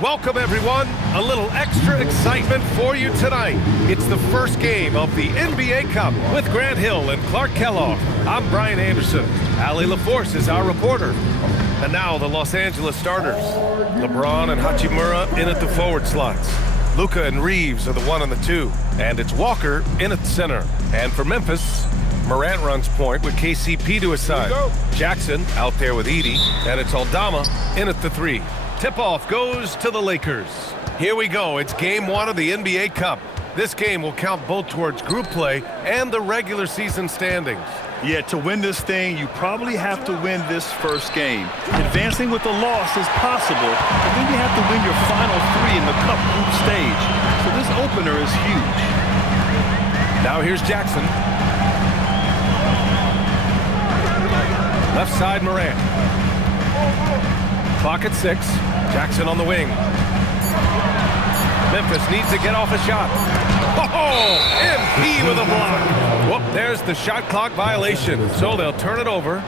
Welcome, everyone. A little extra excitement for you tonight. It's the first game of the NBA Cup with Grant Hill and Clark Kellogg. I'm Brian Anderson. Allie LaForce is our reporter. And now the Los Angeles starters. LeBron and Hachimura in at the forward slots. Luka and Reeves are the 1 and the 2. And it's Walker in at the center. And for Memphis, Morant runs point with KCP to his side. Jackson out there with Edey. And it's Aldama in at the 3. Tip-off goes to the Lakers. Here we go. It's game 1 of the NBA Cup. This game will count both towards group play and the regular season standings. Yeah, to win this thing, you probably have to win this first game. Advancing with a loss is possible, but then you have to win your final 3 in the Cup group stage. So this opener is huge. Now here's Jackson. Left side, Morant. Clock at 6. Jackson on the wing. Memphis needs to get off a shot. Oh, MP with a block. Whoop, there's the shot clock violation. So they'll turn it over.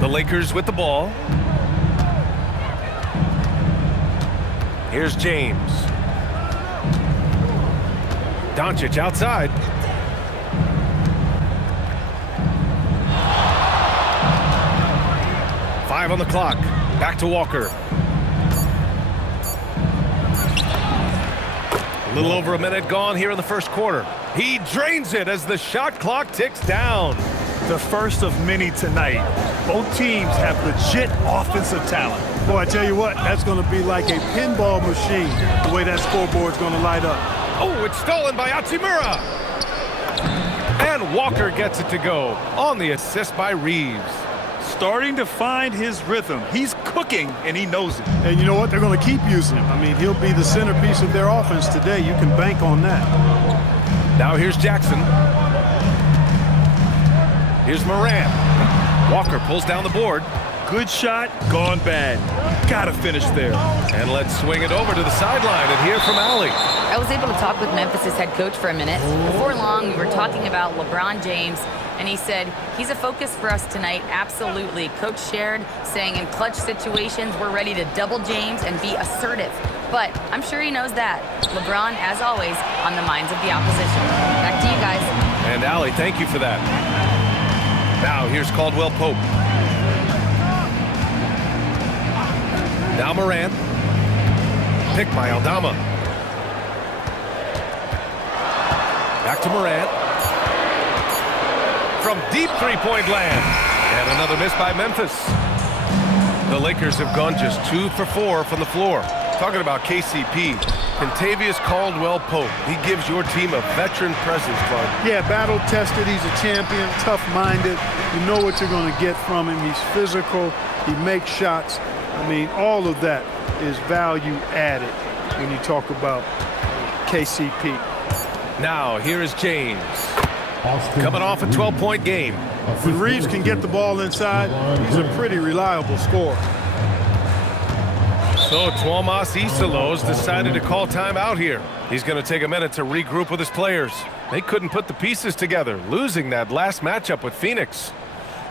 The Lakers with the ball. Here's James. Doncic outside. On the clock. Back to Walker. A little over a minute gone here in the first quarter. He drains it as the shot clock ticks down. The first of many tonight. Both teams have legit offensive talent. Boy, I tell you what, that's going to be like a pinball machine, the way that scoreboard's going to light up. Oh, it's stolen by Hachimura. And Walker gets it to go on the assist by Reeves. Starting to find his rhythm. He's cooking, and he knows it. And you know what? They're going to keep using him. I mean, he'll be the centerpiece of their offense today. You can bank on that. Now here's Jackson. Here's Morant. Walker pulls down the board. Good shot, gone bad. Gotta finish there. And let's swing it over to the sideline and hear from Allie. I was able to talk with Memphis' head coach for a minute. Before long, we were talking about LeBron James, and he said, he's a focus for us tonight, absolutely. Coach shared, saying in clutch situations, we're ready to double James and be assertive. But I'm sure he knows that. LeBron, as always, on the minds of the opposition. Back to you guys. And Allie, thank you for that. Now here's Caldwell Pope. Now Morant. Picked by Aldama. Back to Morant. From deep three-point land. And another miss by Memphis. The Lakers have gone just 2 for 4 from the floor. Talking about KCP, Kentavious Caldwell-Pope. He gives your team a veteran presence, Clark. Yeah, battle-tested. He's a champion, tough-minded. You know what you're going to get from him. He's physical. He makes shots. I mean, all of that is value added when you talk about KCP. Now, here is James. Coming off a 12-point game. When Reeves can get the ball inside, he's a pretty reliable scorer. So Tuomas Isalos decided to call timeout here. He's going to take a minute to regroup with his players. They couldn't put the pieces together, losing that last matchup with Phoenix.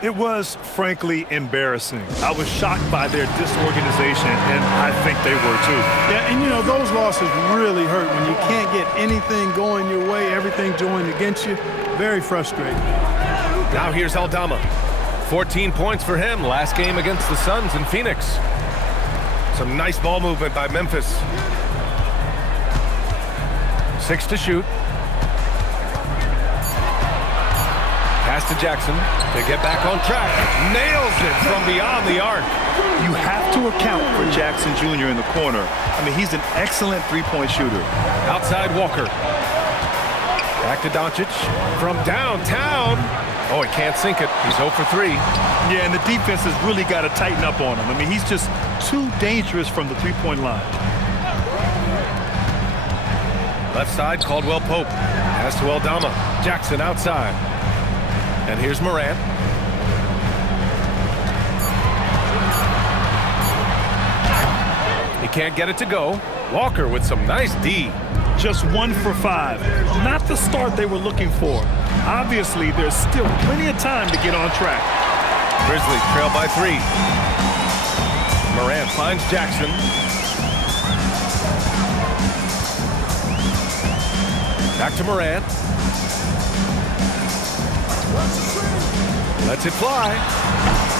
It was, frankly, embarrassing. I was shocked by their disorganization, and I think they were too. Yeah, and you know, those losses really hurt when you can't get anything going your way, everything going against you. Very frustrating. Now here's Aldama. 14 points for him last game against the Suns in Phoenix. Some nice ball movement by Memphis. 6 to shoot. Pass to Jackson to get back on track. Nails it from beyond the arc. You have to account for Jackson Jr. in the corner. I mean, he's an excellent three-point shooter. Outside Walker. Back to Doncic from downtown. Oh, he can't sink it. He's 0 for 3. Yeah, and the defense has really got to tighten up on him. I mean, he's just too dangerous from the three-point line. Left side, Caldwell Pope. Pass to Aldama. Jackson outside. And here's Morant. He can't get it to go. Walker with some nice D. Just 1 for 5. Not the start they were looking for. Obviously, there's still plenty of time to get on track. Grizzlies trail by 3. Morant finds Jackson. Back to Morant. Lets it fly.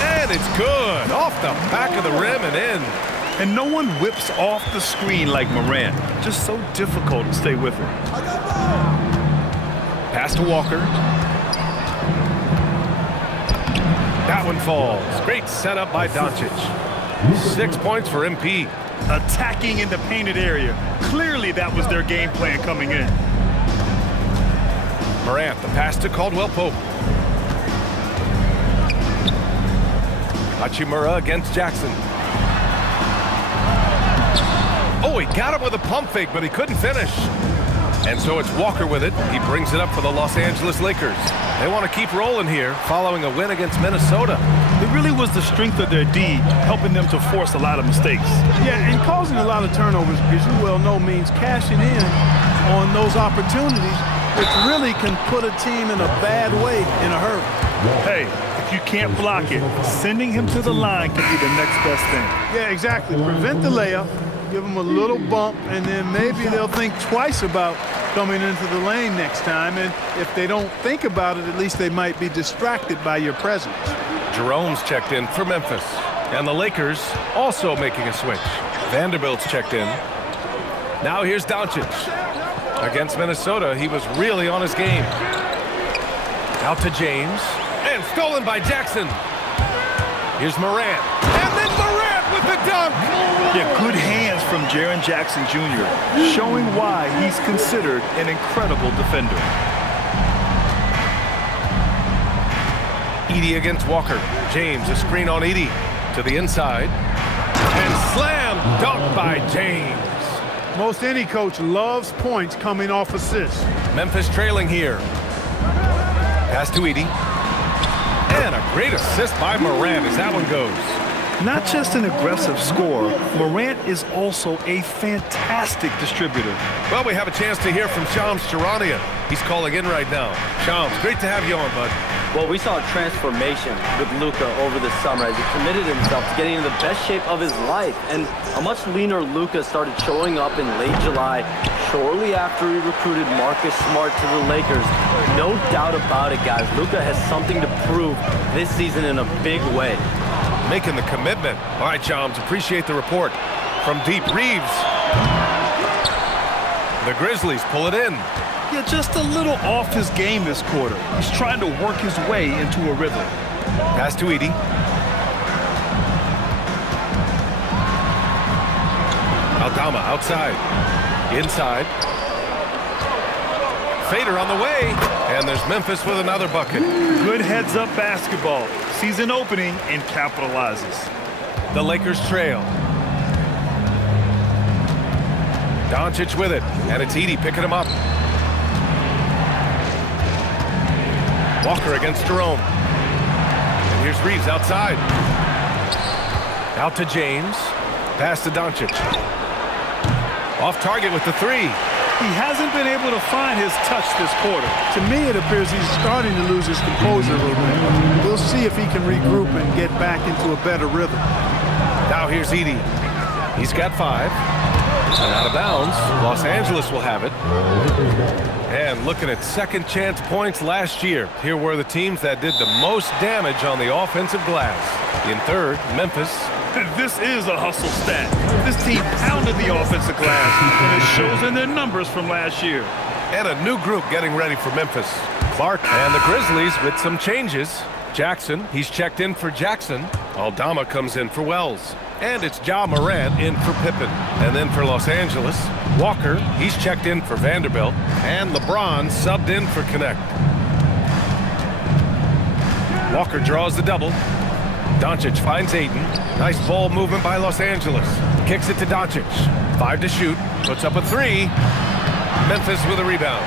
And it's good. Off the back of the rim and in. And no one whips off the screen like Morant. Just so difficult to stay with him. Pass to Walker. That one falls. Great setup by Doncic. 6 points for MP. Attacking in the painted area. Clearly that was their game plan coming in. Morant, the pass to Caldwell Pope. Hachimura against Jackson. Oh, he got him with a pump fake, but he couldn't finish. And so it's Walker with it. He brings it up for the Los Angeles Lakers. They want to keep rolling here following a win against Minnesota. It really was the strength of their D helping them to force a lot of mistakes. Yeah, and causing a lot of turnovers, as you well know, means cashing in on those opportunities, which really can put a team in a bad way in a hurry. Hey, if you can't block it, sending him to the line can be the next best thing. Yeah, exactly. Prevent the layup, give them a little bump, and then maybe they'll think twice about coming into the lane next time. And if they don't think about it, at least they might be distracted by your presence. Jerome's checked in for Memphis. And the Lakers also making a switch. Vanderbilt's checked in. Now here's Doncic. Against Minnesota, he was really on his game. Out to James. And stolen by Jackson. Here's Morant. And then Morant with the dunk. Yeah, good hands from Jaren Jackson Jr., showing why he's considered an incredible defender. Edey against Walker. James, a screen on Edey. To the inside. And slam dunk by James. Most any coach loves points coming off assists. Memphis trailing here. Pass to Edey. And a great assist by Morant as that one goes. Not just an aggressive scorer, Morant is also a fantastic distributor. Well, we have a chance to hear from Shams Charania. He's calling in right now. Shams, great to have you on, bud. Well, we saw a transformation with Luka over the summer as he committed himself to getting in the best shape of his life. And a much leaner Luka started showing up in late July, shortly after he recruited Marcus Smart to the Lakers. No doubt about it, guys. Luka has something to prove this season in a big way. Making the commitment. All right, Shams, appreciate the report. From deep, Reeves. The Grizzlies pull it in. Yeah, just a little off his game this quarter. He's trying to work his way into a rhythm. Pass to Edey. Aldama outside. Inside. Fader on the way. And there's Memphis with another bucket. Good heads-up basketball. Sees an opening and capitalizes. The Lakers trail. Doncic with it. And it's Edey picking him up. Walker against Jerome. And here's Reeves outside. Out to James. Pass to Doncic. Off target with the 3. He hasn't been able to find his touch this quarter. To me, it appears he's starting to lose his composure a little bit. We'll see if he can regroup and get back into a better rhythm. Now here's Edey. He's got 5. And out of bounds, Los Angeles will have it. And looking at second chance points last year, here were the teams that did the most damage on the offensive glass. In third, Memphis. This is a hustle stat. This team pounded the offensive glass, and it shows in their numbers from last year. And a new group getting ready for Memphis. Clark and the Grizzlies with some changes. Jackson, he's checked in for Jackson. Aldama comes in for Wells. And it's Ja Morant in for Pippen. And then for Los Angeles, Walker, he's checked in for Vanderbilt. And LeBron subbed in for Connect. Walker draws the double. Doncic finds Ayton. Nice ball movement by Los Angeles. Kicks it to Doncic. 5 to shoot. Puts up a 3. Memphis with a rebound.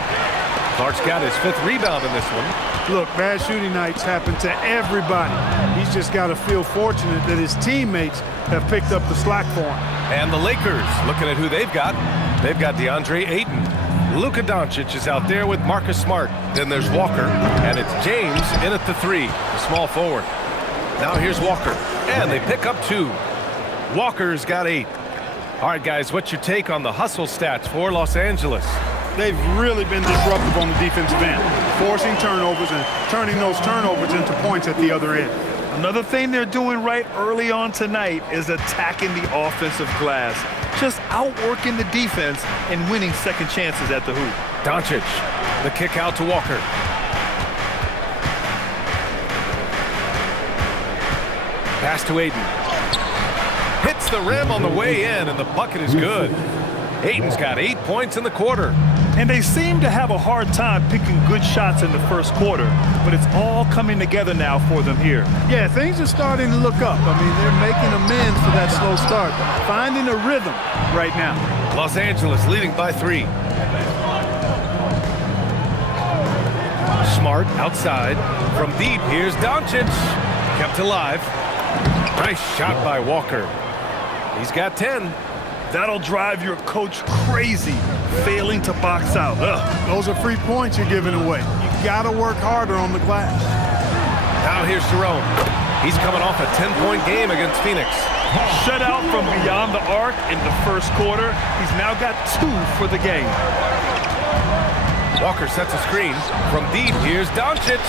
Clark's got his 5th rebound in this one. Look, bad shooting nights happen to everybody. He's just got to feel fortunate that his teammates have picked up the slack for him. And the Lakers, looking at who they've got DeAndre Ayton. Luka Doncic is out there with Marcus Smart. Then there's Walker, and it's James in at the 3, the small forward. Now here's Walker, and they pick up 2. Walker's got 8. All right, guys, what's your take on the hustle stats for Los Angeles? They've really been disruptive on the defensive end, forcing turnovers and turning those turnovers into points at the other end. Another thing they're doing right early on tonight is attacking the offensive glass. Just outworking the defense and winning second chances at the hoop. Doncic, the kick out to Walker. Pass to Ayton. Hits the rim on the way in, and the bucket is good. Ayton's got 8 points in the quarter. And they seem to have a hard time picking good shots in the first quarter, but it's all coming together now for them here. Yeah, things are starting to look up. I mean, they're making amends for that slow start, finding a rhythm right now. Los Angeles leading by 3. Smart outside. From deep, here's Doncic. Kept alive. Nice shot by Walker. He's got 10. That'll drive your coach crazy, failing to box out. Ugh. Those are free points you're giving away. You got to work harder on the glass. Now here's Jerome. He's coming off a 10-point game against Phoenix. Shut out from beyond the arc in the first quarter. He's now got 2 for the game. Walker sets a screen. From deep, here's Doncic.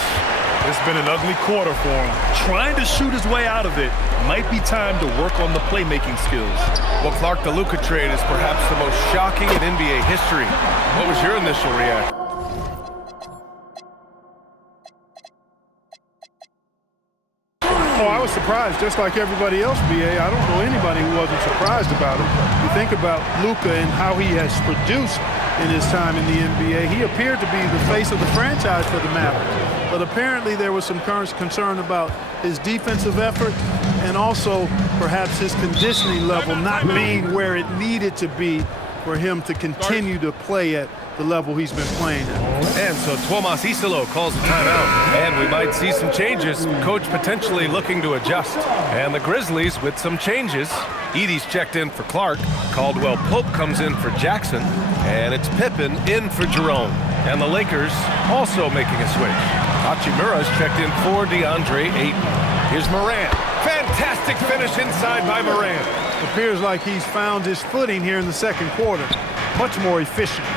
It's been an ugly quarter for him. Trying to shoot his way out of it. Might be time to work on the playmaking skills. Well, Clark, the LUKA trade is perhaps the most shocking in NBA history. What was your initial reaction? Oh, I was surprised, just like everybody else, BA. I don't know anybody who wasn't surprised about it. You think about LUKA and how he has produced in his time in the NBA. He appeared to be the face of the franchise for the Mavericks. But apparently there was some concern about his defensive effort and also perhaps his conditioning level not being where it needed to be for him to continue to play at the level he's been playing at. And so Tomas Isalo calls a timeout. And we might see some changes. Coach potentially looking to adjust. And the Grizzlies with some changes. Edey's checked in for Clark. Caldwell Pope comes in for Jackson. And it's Pippen in for Jerome. And the Lakers also making a switch. Hachimura's checked in for DeAndre Ayton. Here's Morant. Fantastic finish inside by Morant. Appears like he's found his footing here in the second quarter. Much more efficient.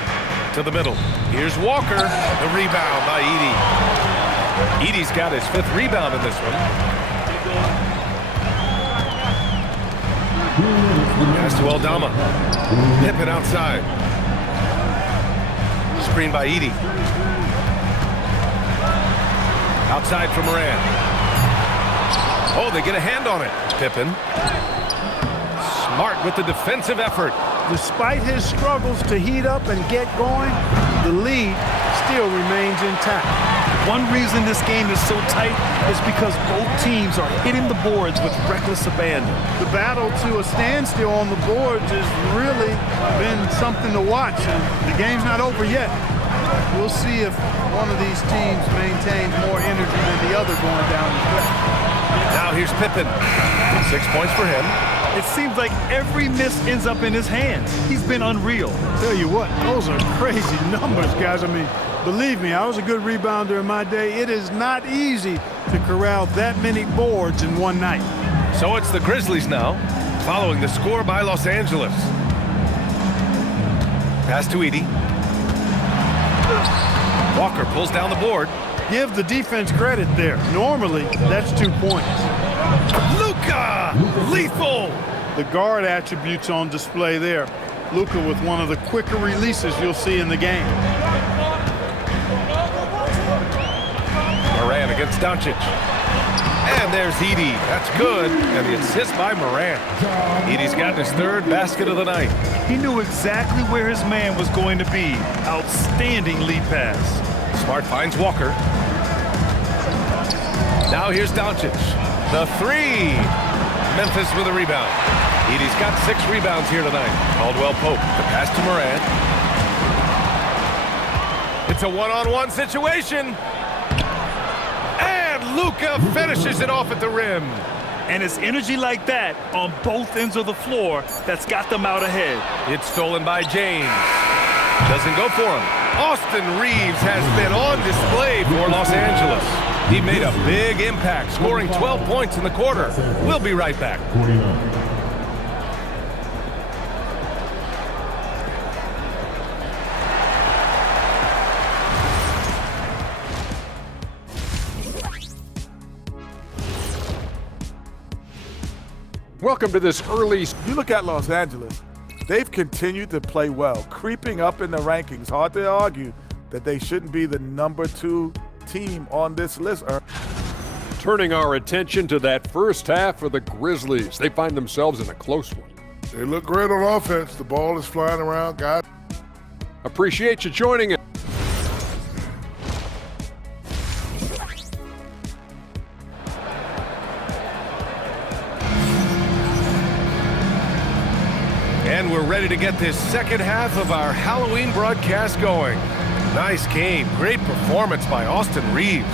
To the middle. Here's Walker. The rebound by Edey. Edey's got his 5th rebound in this one. Pass to Aldama. Pippen outside. Screen by Edey. Outside for Morant. Oh, they get a hand on it. Pippen. Smart with the defensive effort. Despite his struggles to heat up and get going, the lead still remains intact. One reason this game is so tight is because both teams are hitting the boards with reckless abandon. The battle to a standstill on the boards has really been something to watch, and the game's not over yet. We'll see if one of these teams maintains more energy than the other going down the stretch. Now here's Pippen. 6 points for him. It seems like every miss ends up in his hands. He's been unreal. Tell you what, those are crazy numbers, guys. I mean, believe me, I was a good rebounder in my day. It is not easy to corral that many boards in one night. So it's the Grizzlies now, following the score by Los Angeles. Pass to Edey. Walker pulls down the board. Give the defense credit there. Normally, that's 2 points. LUKA! Lethal! The guard attributes on display there. LUKA with one of the quicker releases you'll see in the game. Morant against Doncic. And there's Edey. That's good. And the assist by Morant. Edey's gotten his 3rd basket of the night. He knew exactly where his man was going to be. Outstanding lead pass. Smart finds Walker. Now here's Doncic. The 3. Memphis with a rebound. Edey's got 6 rebounds here tonight. Caldwell Pope. The pass to Morant. It's a one-on-one situation. And LUKA finishes it off at the rim. And it's energy like that on both ends of the floor that's got them out ahead. It's stolen by James. Doesn't go for him. Austin Reeves has been on display for Los Angeles. He made a big impact, scoring 12 points in the quarter. We'll be right back. Welcome to this early. You look at Los Angeles, they've continued to play well, creeping up in the rankings. Hard to argue that they shouldn't be the #2 team on this list. Turning our attention to that first half of the Grizzlies. They find themselves in a close one. They look great on offense. The ball is flying around, guys. Appreciate you joining us. And we're ready to get this second half of our Halloween broadcast going. Nice game. Great performance by Austin Reeves.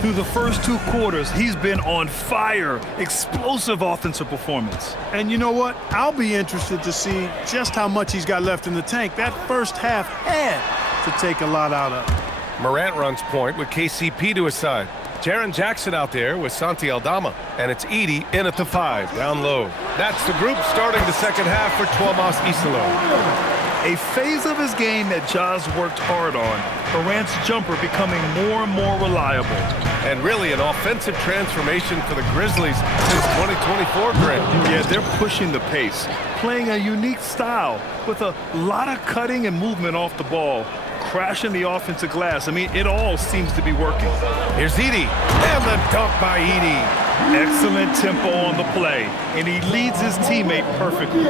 Through the first 2 quarters, he's been on fire. Explosive offensive performance. And you know what? I'll be interested to see just how much he's got left in the tank. That first half had to take a lot out of it. Morant runs point with KCP to his side. Jaren Jackson out there with Santi Aldama. And it's Edey in at the 5, down low. That's the group starting the second half for Tuomas Isalo. A phase of his game that Ja's worked hard on. Morant's jumper becoming more and more reliable. And really an offensive transformation for the Grizzlies since 2024, Greg. Yeah, they're pushing the pace, playing a unique style with a lot of cutting and movement off the ball, crashing the offensive glass. I mean, it all seems to be working. Here's Edey, and the dunk by Edey. Excellent tempo on the play, and he leads his teammate perfectly.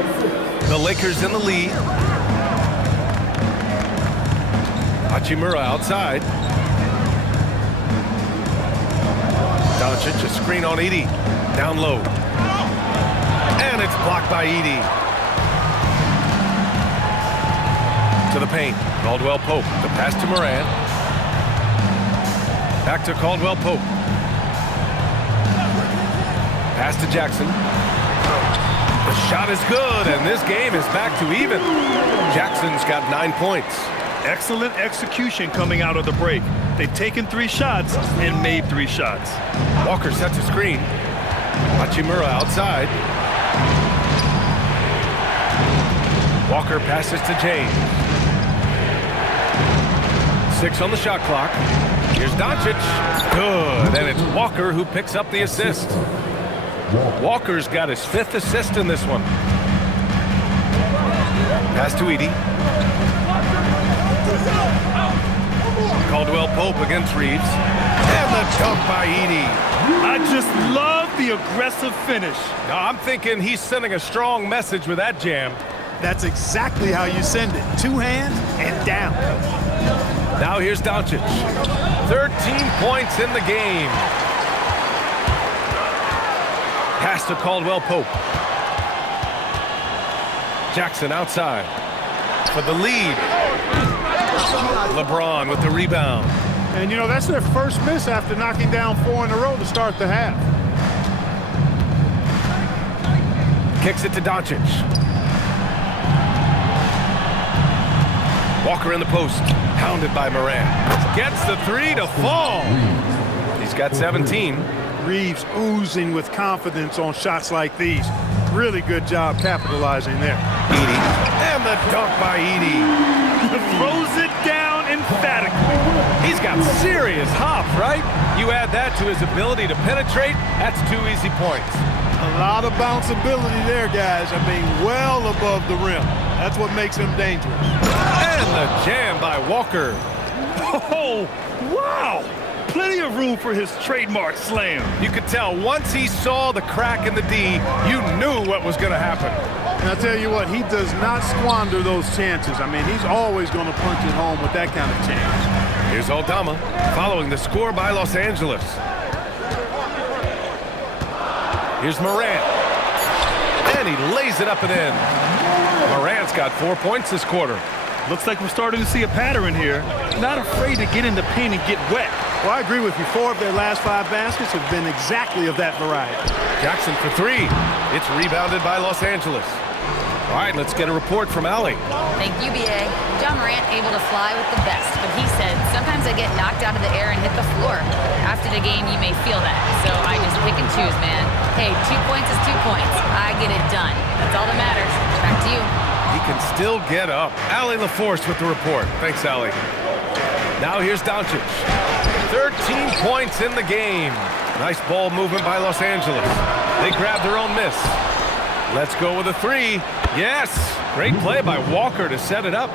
The Lakers in the lead. Hachimura outside. Doncic, a screen on Edey. Down low. And it's blocked by Edey. To the paint. Caldwell Pope. The pass to Morant. Back to Caldwell Pope. Pass to Jackson. The shot is good, and this game is back to even. Jackson's got 9 points. Excellent execution coming out of the break. They've taken 3 shots and made 3 shots. Walker sets a screen. Hachimura outside. Walker passes to James. 6 on the shot clock. Here's Doncic. Good, and it's Walker who picks up the assist. Walker's got his 5th assist in this one. Pass to Edey. Caldwell Pope against Reeves. And the dunk by Edey. I just love the aggressive finish. Now, I'm thinking he's sending a strong message with that jam. That's exactly how you send it. 2 hands and down. Now here's Doncic. 13 points in the game. Pass to Caldwell Pope. Jackson outside for the lead. LeBron with the rebound. And, you know, that's their first miss after knocking down 4 in a row to start the half. Kicks it to Doncic. Walker in the post. Pounded by Morant. Gets the 3 to fall. He's got 17. Reeves oozing with confidence on shots like these. Really good job capitalizing there. Edey. And the dunk by Edey. Throws it down emphatically. He's got serious hop, right? You add that to his ability to penetrate, that's 2 easy points. A lot of bounceability there, guys. I mean, well above the rim. That's what makes him dangerous. And the jam by Walker. Oh, wow! Plenty of room for his trademark slam. You could tell once he saw the crack in the D, you knew what was going to happen. And I'll tell you what, he does not squander those chances. I mean, he's always going to punch it home with that kind of chance. Here's Aldama following the score by Los Angeles. Here's Morant. And he lays it up and in. Morant's got 4 points this quarter. Looks like we're starting to see a pattern here. Not afraid to get in the paint and get wet. Well, I agree with you. 4 of their last 5 baskets have been exactly of that variety. Jackson for 3. It's rebounded by Los Angeles. All right, let's get a report from Allie. Thank you, BA. John Morant able to fly with the best, but he said, sometimes I get knocked out of the air and hit the floor. After the game, you may feel that, so I just pick and choose, man. Hey, 2 points is 2 points. I get it done. That's all that matters. Back to you. He can still get up. Allie LaForce with the report. Thanks, Allie. Now here's Doncic. 13 points in the game. Nice ball movement by Los Angeles. They grab their own miss. Let's go with a three. Yes! Great play by Walker to set it up.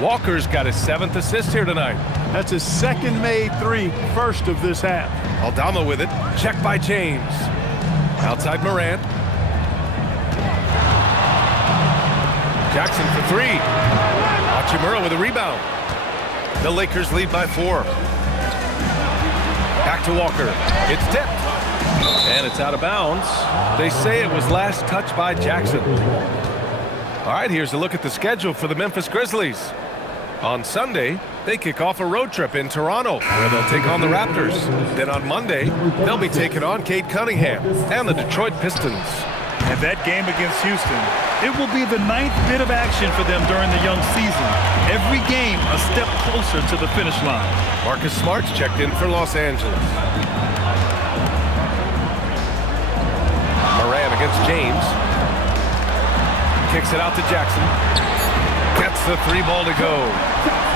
Walker's got his 7th assist here tonight. That's his second made three, first of this half. Aldama with it. Check by James. Outside Morant. Jackson for three. Hachimura with a rebound. The Lakers lead by 4. Back to Walker. It's tipped. And it's out of bounds. They say it was last touched by Jackson. All right, here's a look at the schedule for the Memphis Grizzlies. On Sunday, they kick off a road trip in Toronto, where they'll take on the Raptors. Then on Monday, they'll be taking on Cade Cunningham and the Detroit Pistons. And that game against Houston, it will be the 9th bit of action for them during the young season. Every game a step closer to the finish line. Marcus Smart's checked in for Los Angeles. Moran against James. Kicks it out to Jackson. Gets the 3 ball to go.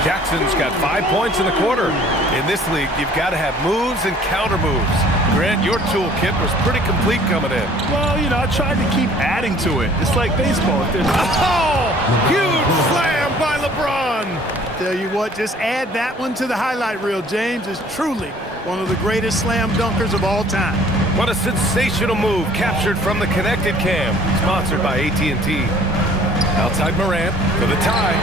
Jackson's got 5 points in the quarter. In this league, you've got to have moves and counter moves. Grant, your toolkit was pretty complete coming in. Well, you know, I tried to keep adding to it. It's like baseball. Oh! Huge slam by LeBron! Tell you what, just add that one to the highlight reel. James is truly one of the greatest slam dunkers of all time. What a sensational move captured from the connected cam. Sponsored by AT&T. Outside Morant for the tie.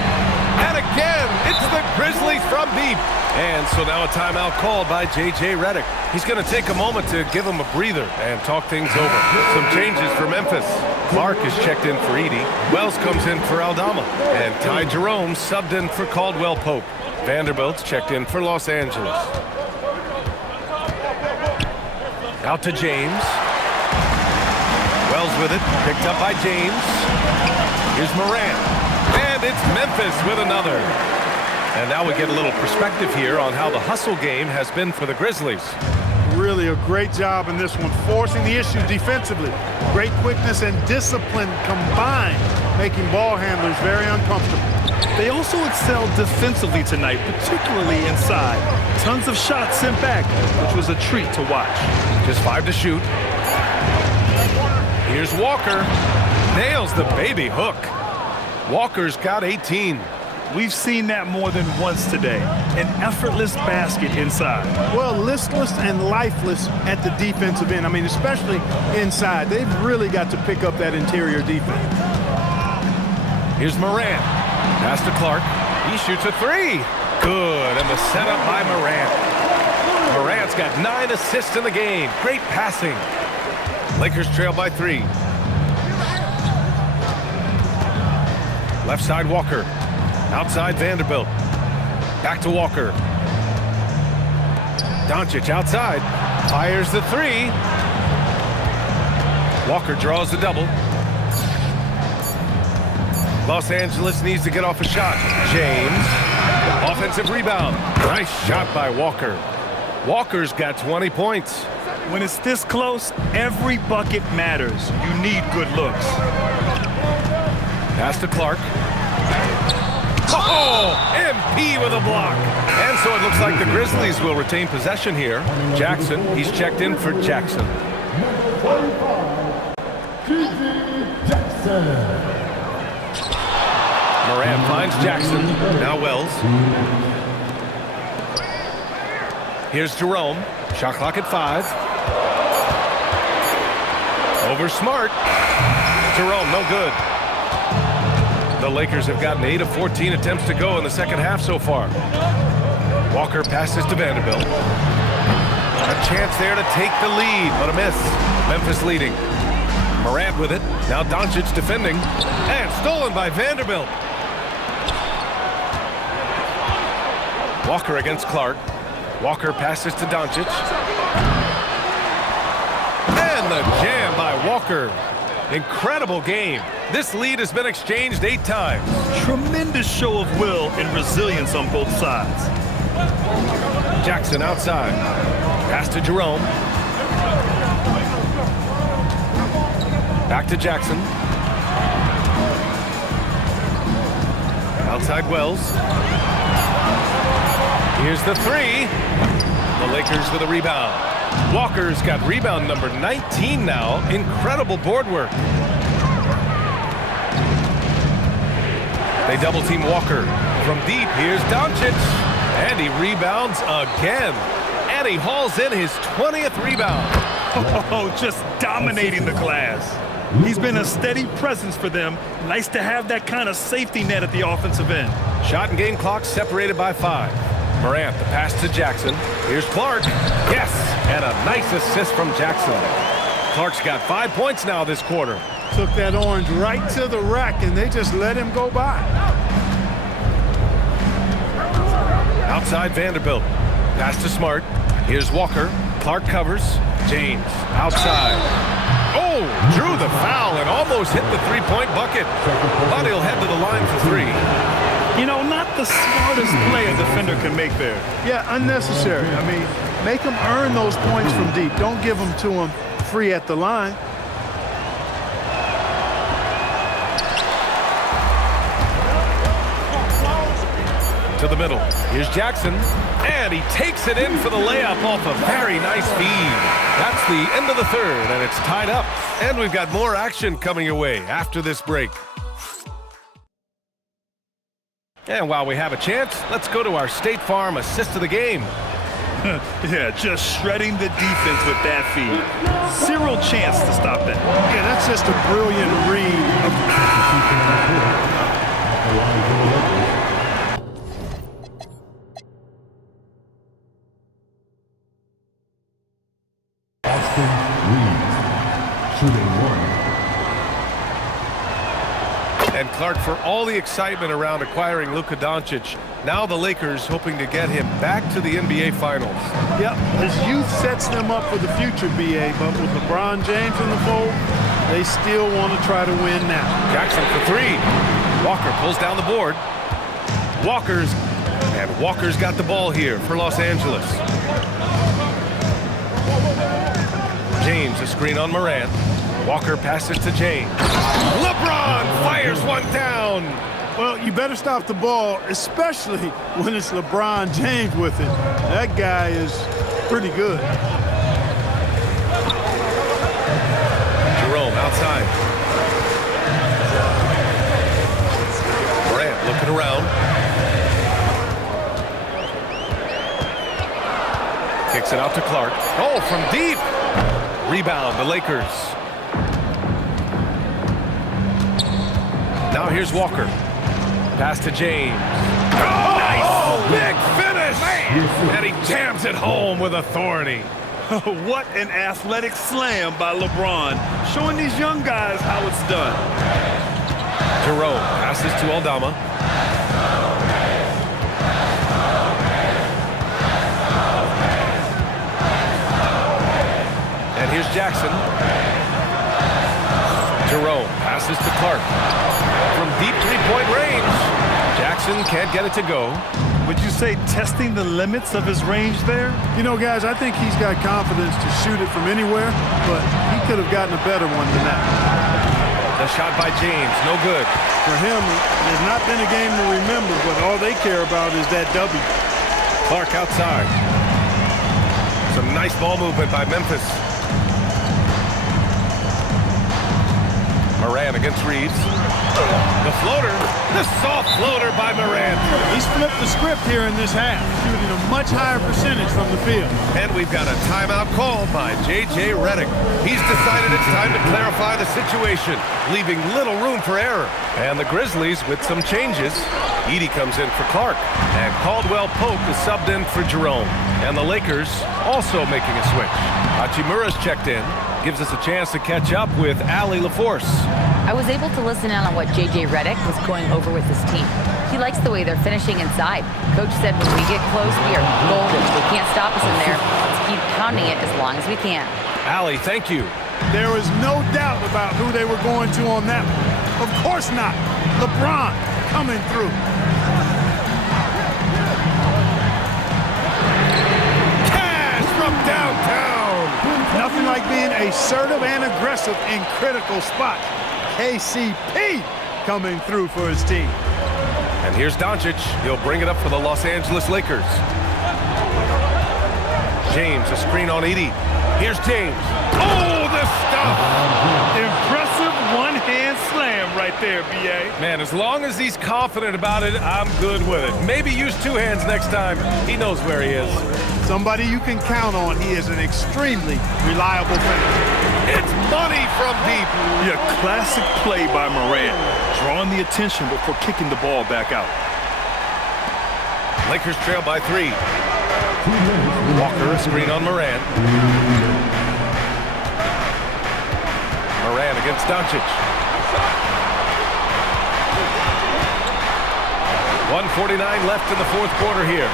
And again, it's the Grizzlies from deep. And so now a timeout called by J.J. Redick. He's going to take a moment to give him a breather and talk things over. Some changes for Memphis. Clark is checked in for Edey. Wells comes in for Aldama. And Ty Jerome subbed in for Caldwell Pope. Vanderbilt's checked in for Los Angeles. Out to James. Wells with it. Picked up by James. Here's Morant. And it's Memphis with another. And now we get a little perspective here on how the hustle game has been for the Grizzlies. Really a great job in this one, forcing the issue defensively. Great quickness and discipline combined, making ball handlers very uncomfortable. They also excelled defensively tonight, particularly inside. Tons of shots sent back, which was a treat to watch. Just 5 to shoot. Here's Walker. Nails the baby hook. Walker's got 18. We've seen that more than once today. An effortless basket inside. Well, listless and lifeless at the defensive end. I mean, especially inside. They've really got to pick up that interior defense. Here's Morant. Pass to Clark. He shoots a 3. Good. And the setup by Morant. Morant's got 9 assists in the game. Great passing. Lakers trail by 3. Left side, Walker. Outside, Vanderbilt. Back to Walker. Doncic outside. Fires the 3. Walker draws the double. Los Angeles needs to get off a shot. James. Offensive rebound. Nice shot by Walker. Walker's got 20 points. When it's this close, every bucket matters. You need good looks. Pass to Clark. Oh, MP with a block. And so it looks like the Grizzlies will retain possession here. Jackson, he's checked in for Jackson. Moran finds Jackson. Now Wells. Here's Jerome. Shot clock at 5. Over Smart. Jerome, no good. The Lakers have gotten 8 of 14 attempts to go in the second half so far. Walker passes to Vanderbilt. A chance there to take the lead, but a miss. Memphis leading. Morant with it. Now Doncic defending. And stolen by Vanderbilt. Walker against Clark. Walker passes to Doncic. And the jam by Walker. Incredible game. This lead has been exchanged 8 times. Tremendous show of will and resilience on both sides. Jackson outside. Pass to Jerome. Back to Jackson. Outside Wells. Here's the 3. The Lakers with a rebound. Walker's got rebound number 19 now. Incredible board work. They double team Walker. From deep, here's Doncic. And he rebounds again. And he hauls in his 20th rebound. Oh, just dominating the glass. He's been a steady presence for them. Nice to have that kind of safety net at the offensive end. Shot and game clock separated by 5. Morant, the pass to Jackson. Here's Clark. Yes, and a nice assist from Jackson. Clark's got 5 points now this quarter. Took that orange right to the rack, and they just let him go by. Outside Vanderbilt. Pass to Smart. Here's Walker. Clark covers. James outside. Oh, drew the foul and almost hit the three-point bucket. But he'll head to the line for 3. You know, not the smartest play a defender can make there. Yeah, unnecessary. I mean, make them earn those points from deep. Don't give them to them free at the line. To the middle. Here's Jackson. And he takes it in for the layup off a very nice feed. That's the end of the 3rd, and it's tied up. And we've got more action coming your way after this break. And while we have a chance, let's go to our State Farm assist of the game. Yeah, just shredding the defense with that feed. Zero chance to stop that. Yeah, that's just a brilliant read. And Clark, for all the excitement around acquiring Luka Doncic, now the Lakers hoping to get him back to the NBA Finals. Yep, his youth sets them up for the future, B.A., but with LeBron James in the fold, they still want to try to win now. Jackson for 3. Walker pulls down the board. Walker's got the ball here for Los Angeles. James, a screen on Morant. Walker passes to James. LeBron fires one down. Well, you better stop the ball, especially when it's LeBron James with it. That guy is pretty good. Jerome outside. Morant looking around. Kicks it out to Clark. Oh, from deep. Rebound, the Lakers. Now here's Walker. Pass to James. Oh, nice! Big finish! And he jams it home with authority. What an athletic slam by LeBron, showing these young guys how it's done. Jerome passes to Aldama. And here's Jackson. Jerome passes to Clark. From deep three-point range, Jackson can't get it to go. Would you say testing the limits of his range there? You know, guys, I think he's got confidence to shoot it from anywhere, but he could have gotten a better one than that. The shot by James, no good. For him, it's not been a game to remember, but all they care about is that W. Clark outside. Some nice ball movement by Memphis. Morant against Reeves. The floater, the soft floater by Morant. He's flipped the script here in this half, shooting a much higher percentage from the field. And we've got a timeout called by J.J. Redick. He's decided it's time to clarify the situation, leaving little room for error. And the Grizzlies with some changes. Edey comes in for Clark, and Caldwell Pope is subbed in for Jerome. And the Lakers also making a switch. Hachimura's checked in. Gives us a chance to catch up with Allie LaForce. I was able to listen in on what J.J. Redick was going over with his team. He likes the way they're finishing inside. Coach said when we get close, we are golden. They can't stop us in there. Let's keep pounding it as long as we can. Allie, thank you. There was no doubt about who they were going to on that one. Of course not. LeBron coming through. Cash from downtown. Nothing like being assertive and aggressive in critical spots. KCP coming through for his team. And here's Doncic. He'll bring it up for the Los Angeles Lakers. James, a screen on Edie. Here's James. Oh, the stuff! Impressive one-hand slam right there, B.A. Man, as long as he's confident about it, I'm good with it. Maybe use two hands next time. He knows where he is. Somebody you can count on. He is an extremely reliable finisher. It's money from deep. Yeah, classic play by Morant, drawing the attention before kicking the ball back out. Lakers trail by 3. Walker, a screen on Morant. Morant against Doncic. 1:49 left in the fourth quarter here.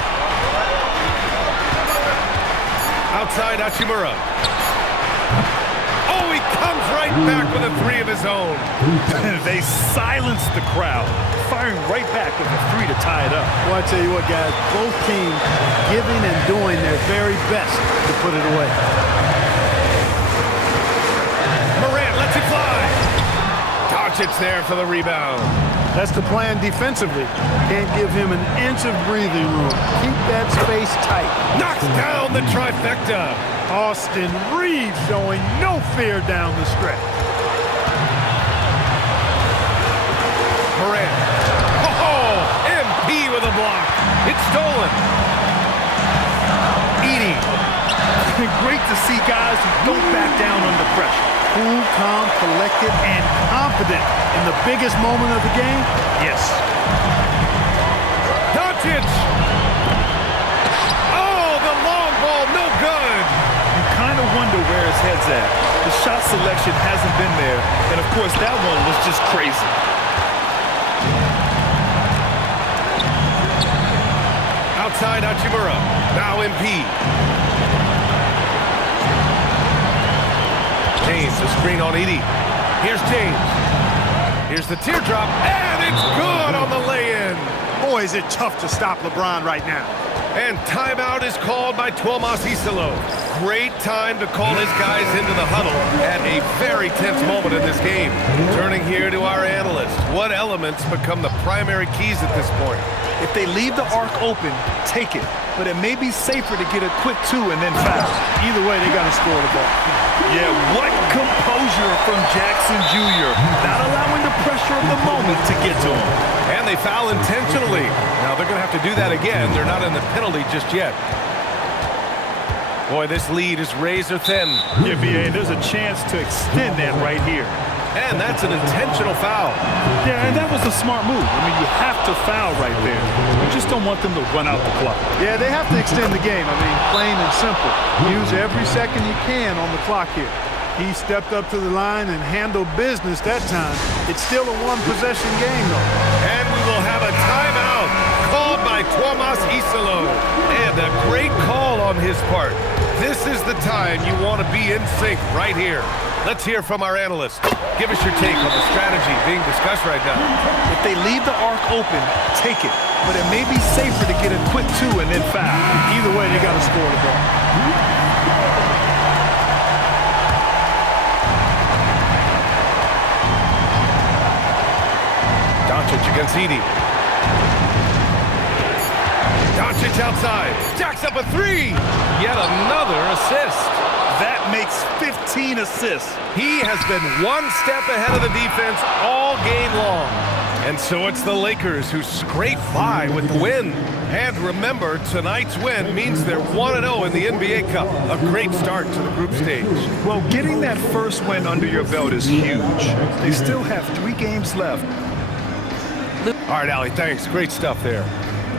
Outside Hachimura. Oh, he comes right back with a 3 of his own. They silenced the crowd, firing right back with a 3 to tie it up. Well, I tell you what, guys, both teams giving and doing their very best to put it away. Morant lets it fly. Doncic there for the rebound. That's the plan defensively. Can't give him an inch of breathing room. Keep that space tight. Knocks down the trifecta. Austin Reeves showing no fear down the stretch. Morant. Oh, MP with a block. It's stolen. Edie. Great to see guys who don't back down under pressure. Cool, calm, collected, and confident in the biggest moment of the game? Yes. Doncic. Oh, the long ball, no good. You kind of wonder where his head's at. The shot selection hasn't been there, and of course that one was just crazy. Outside Hachimura. Now MP. James, a screen on Edie. Here's James. Here's the teardrop, and it's good on the lay-in. Boy, is it tough to stop LeBron right now. And timeout is called by Tuomas Isalo. Great time to call his guys into the huddle at a very tense moment in this game. Turning here to our analysts. What elements become the primary keys at this point? If they leave the arc open, take it. But it may be safer to get a quick 2 and then foul. Either way, they got to score the ball. Yeah, what composure from Jackson Jr. Not allowing the pressure of the moment to get to him. And they foul intentionally. Now they're going to have to do that again. They're not in the penalty just yet. Boy, this lead is razor thin. Yeah, B.A., there's a chance to extend that right here. And that's an intentional foul. Yeah, and that was a smart move. I mean, you have to foul right there. You just don't want them to run out the clock. Yeah, they have to extend the game. I mean, plain and simple. Use every second you can on the clock here. He stepped up to the line and handled business that time. It's still a one-possession game, though. And we will have a timeout called by Tuomas Isalo. And a great call on his part. This is the time you want to be in sync right here. Let's hear from our analyst. Give us your take on the strategy being discussed right now. If they leave the arc open, take it. But it may be safer to get a quick 2 and then foul. Either way, they got to score the ball. Doncic against Edie. Doncic outside. Jacks up a 3. Yet another assist. That makes 15 assists. He has been one step ahead of the defense all game long. And so it's the Lakers who scrape by with the win. And remember, tonight's win means they're 1-0 in the NBA Cup. A great start to the group stage. Well, getting that first win under your belt is huge. They still have 3 games left. All right, Allie, thanks. Great stuff there.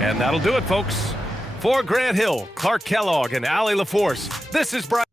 And that'll do it, folks. For Grant Hill, Clark Kellogg, and Allie LaForce, this is Brian.